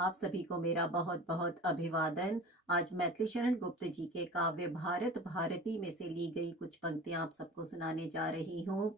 आप सभी को मेरा बहुत बहुत अभिवादन। आज मैथिली शरण गुप्त जी के काव्य भारत भारती में से ली गई कुछ पंक्तियां आप सबको सुनाने जा रही हूँ।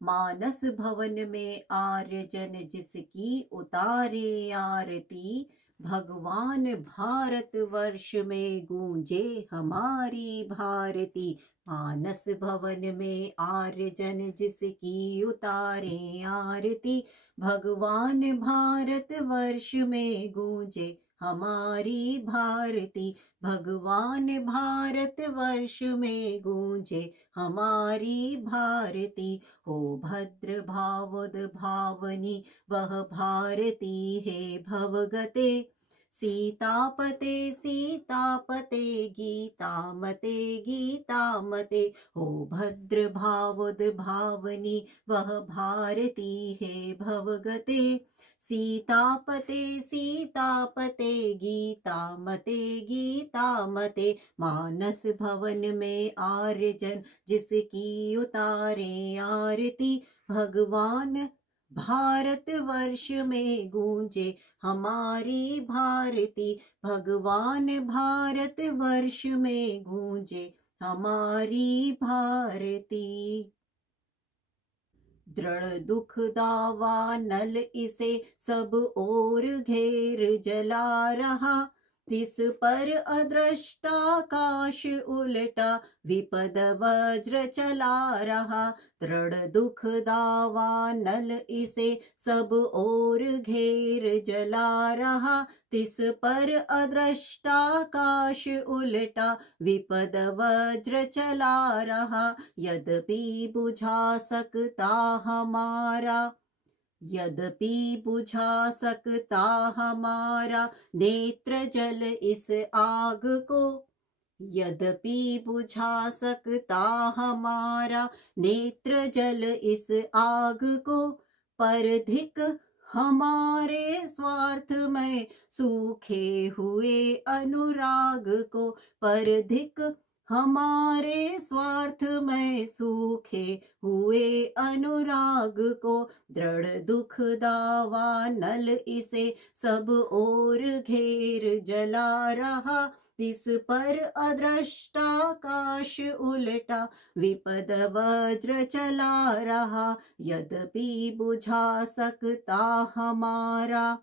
मानस भवन में आर्य जन जिसकी उतारे आरती, भगवान भारत वर्ष में गूंजे हमारी भारती। मानस भवन में आर्य जन जिसकी उतारे आरती, भगवान भारत वर्ष में गूंजे हमारी भारती। भगवान भारत वर्ष में गूंजे हमारी भारती। हो भद्र भावोद भावनी वह भारती है भवगते, सीतापते सीतापते गीतामते गीतामते। हो भद्र भावोद भावनी वह भारती है भवगते, सीतापते सीतापते गीतामते गीतामते। मानस भवन में आर्य जन जिसकी उतारे आरती, भगवान भारत वर्ष में गूंजे हमारी भारती। भगवान भारत वर्ष में गूंजे हमारी भारती। दृढ़ दुख दावा नल इसे सब ओर घेर जला रहा, तिस पर अदृष्टा काश उल्टा विपद वज्र चला रहा। दृढ़ दुख दावा नल इसे सब ओर घेर जला रहा, तिस पर अदृष्टा काश उल्टा विपद वज्र चला रहा। यद्यपि बुझा सकता हमारा, यद्यपि बुझा सकता हमारा नेत्र जल इस आग को, यद्यपि बुझा सकता हमारा नेत्र जल इस आग को, पर धिक हमारे स्वार्थ में सूखे हुए अनुराग को। पर धिक हमारे स्वार्थ में सूखे हुए अनुराग को। दृढ़ दुख दावा नल इसे सब ओर घेर जला रहा, तिस पर अदृष्टा काश उल्टा विपद वज्र चला रहा। यद्यपि बुझा सकता हमारा,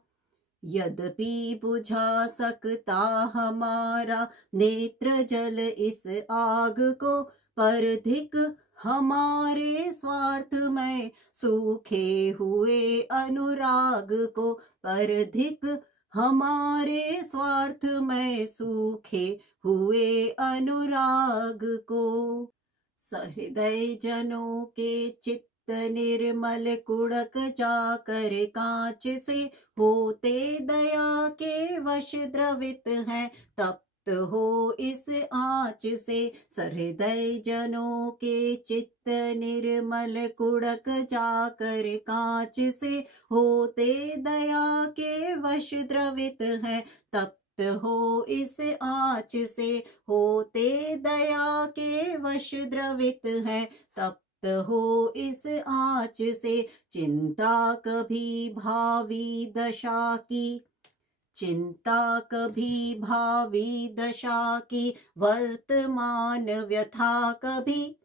यद्यपि बुझा सकता हमारा नेत्र जल इस आग को, पर धिक हमारे स्वार्थ में सूखे हुए अनुराग को। पर धिक हमारे स्वार्थ में सूखे हुए अनुराग को। सहृदय जनों के चित्त निर्मल कुड़क जाकर कांच से, होते दया के वश द्रवित हैं तप्त हो इस आँच से। सहृदय जनों के चित्त निर्मल कुड़क जाकर कांच से, होते दया के वश द्रवित हैं तप्त हो इस आँच से। होते दया के वश द्रवित हैं तप्त हो इस आँच से। चिंता कभी भावी दशा की, चिंता कभी भावी दशा की, वर्तमान व्यथा कभी,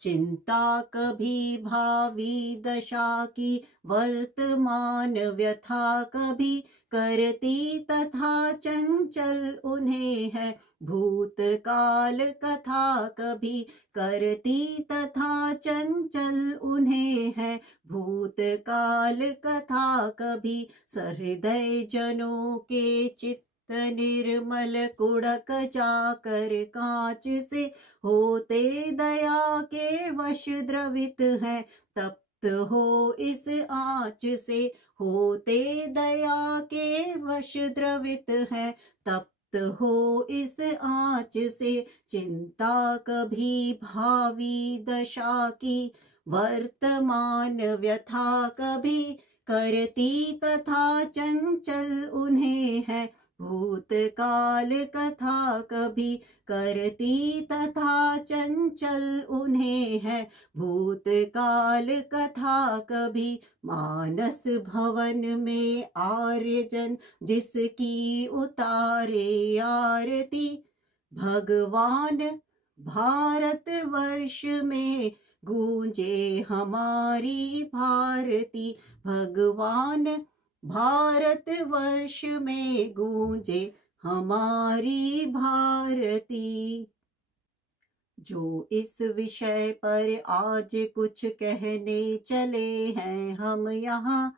चिंता कभी भावी दशा की, वर्तमान व्यथा कभी, करती तथा चंचल उन्हें है भूतकाल कथा कभी। करती तथा चंचल उन्हें है भूतकाल कथा कभी। सहृदय जनों के चित्त निर्मल कुड़क जाकर कांच से, होते दया के वश द्रवित हैं तप्त हो इस आँच से। होते दया के वश द्रवित हैं तप्त हो इस आँच से। चिंता कभी भावी दशा की, वर्तमान व्यथा कभी, करती तथा चंचल उन्हें है भूतकाल कथा कभी करती तथा चंचल उन्हें है। भूतकाल कथा कभी मानस भवन में आर्यजन जिसकी उतारे आरती। भगवान भारत वर्ष में गूंजे हमारी भारती। भगवान भारत वर्ष में गूंजे हमारी भारती। जो इस विषय पर आज कुछ कहने चले हैं हम यहाँ,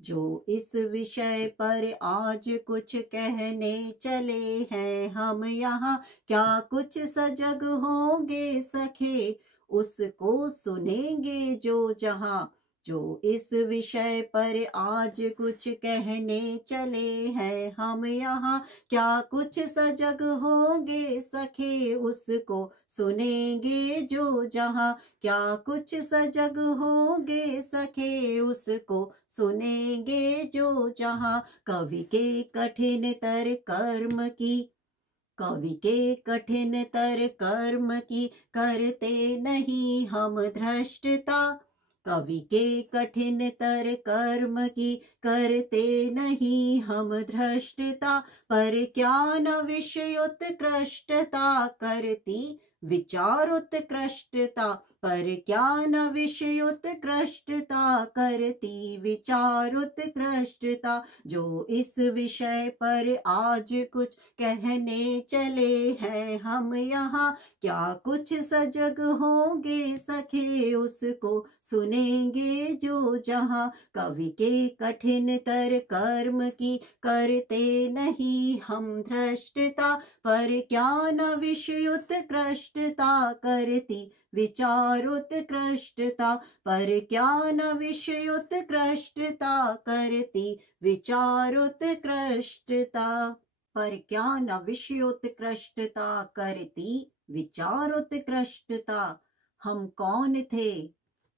जो इस विषय पर आज कुछ कहने चले हैं हम यहाँ, क्या कुछ सजग होंगे सखे उसको सुनेंगे जो जहाँ। जो इस विषय पर आज कुछ कहने चले हैं हम यहाँ, क्या कुछ सजग होंगे सखे उसको सुनेंगे जो जहाँ। क्या कुछ सजग होंगे सखे उसको सुनेंगे जो जहाँ। कवि के कठिन तर कर्म की, कवि के कठिन तर कर्म की करते नहीं हम धृष्टता। कवि के कठिन तर कर्म की करते नहीं हम धृष्टता। पर क्या न विषयोत्कृष्टता करती विचारोत्कृष्टता। पर क्या न विषयोत्कृष्टता करती विचारोत्कृष्टता। जो इस विषय पर आज कुछ कहने चले हैं हम यहाँ, क्या कुछ सजग होंगे सखे उसको सुनेंगे जो जहाँ। कवि के कठिन तर कर्म की करते नहीं हम धृष्टता। पर क्या न विषयोत्कृष्टता करती विचारोत्कृष्टता। पर क्या न विषयोत्कृष्टता करती विचारोत्कृष्टता। पर क्या न विषयोत्कृष्टता करती विचारोत्कृष्टता। हम कौन थे,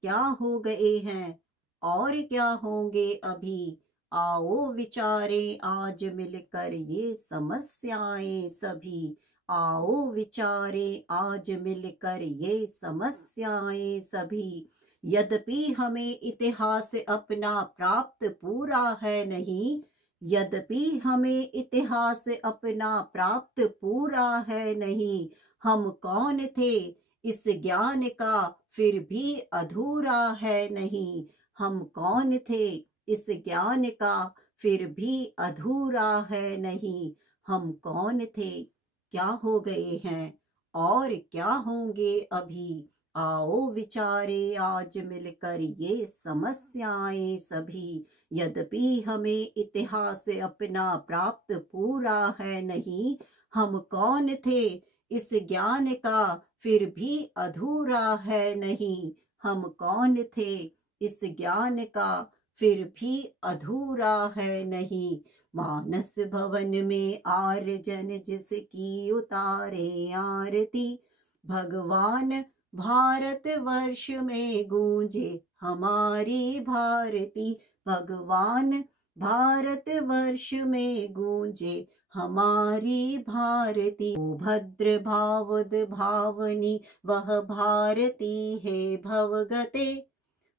क्या हो गए हैं और क्या होंगे अभी। आओ विचारें आज मिलकर ये समस्याएं सभी। आओ विचारें आज मिलकर ये समस्याएं सभी। यद्यपि हमें इतिहास अपना प्राप्त पूरा है नहीं, यद्यपि हमें इतिहास अपना प्राप्त पूरा है नहीं। हम कौन थे इस ज्ञान का फिर भी अधूरा है नहीं। हम कौन थे इस ज्ञान का फिर भी अधूरा है नहीं। हम कौन थे, क्या हो गए हैं और क्या होंगे अभी। आओ विचारे आज मिलकर ये समस्याएं सभी। यद्यपि हमें इतिहास अपना प्राप्त पूरा है नहीं, हम कौन थे इस ज्ञान का फिर भी अधूरा है नहीं। हम कौन थे इस ज्ञान का फिर भी अधूरा है नहीं। मानस भवन में आर्यजन जिसकी उतारे आरती। भगवान भारत वर्ष में गूंजे हमारी भारती। भगवान भारत वर्ष में गूंजे हमारी भारती। ओ भद्र भावद भावनी वह भारती है भवगते।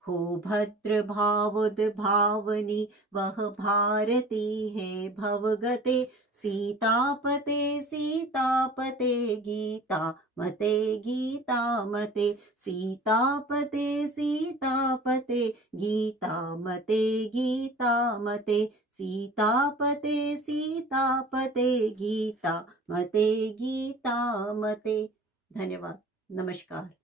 हो भद्र भावद भावनी वह भारती है भवगते। सीतापते सीतापते गीता मते गीता मते। सीतापते सीतापते गीता मते गीता मते। सीतापते सीतापते गीता मते गीता मते। धन्यवाद, नमस्कार।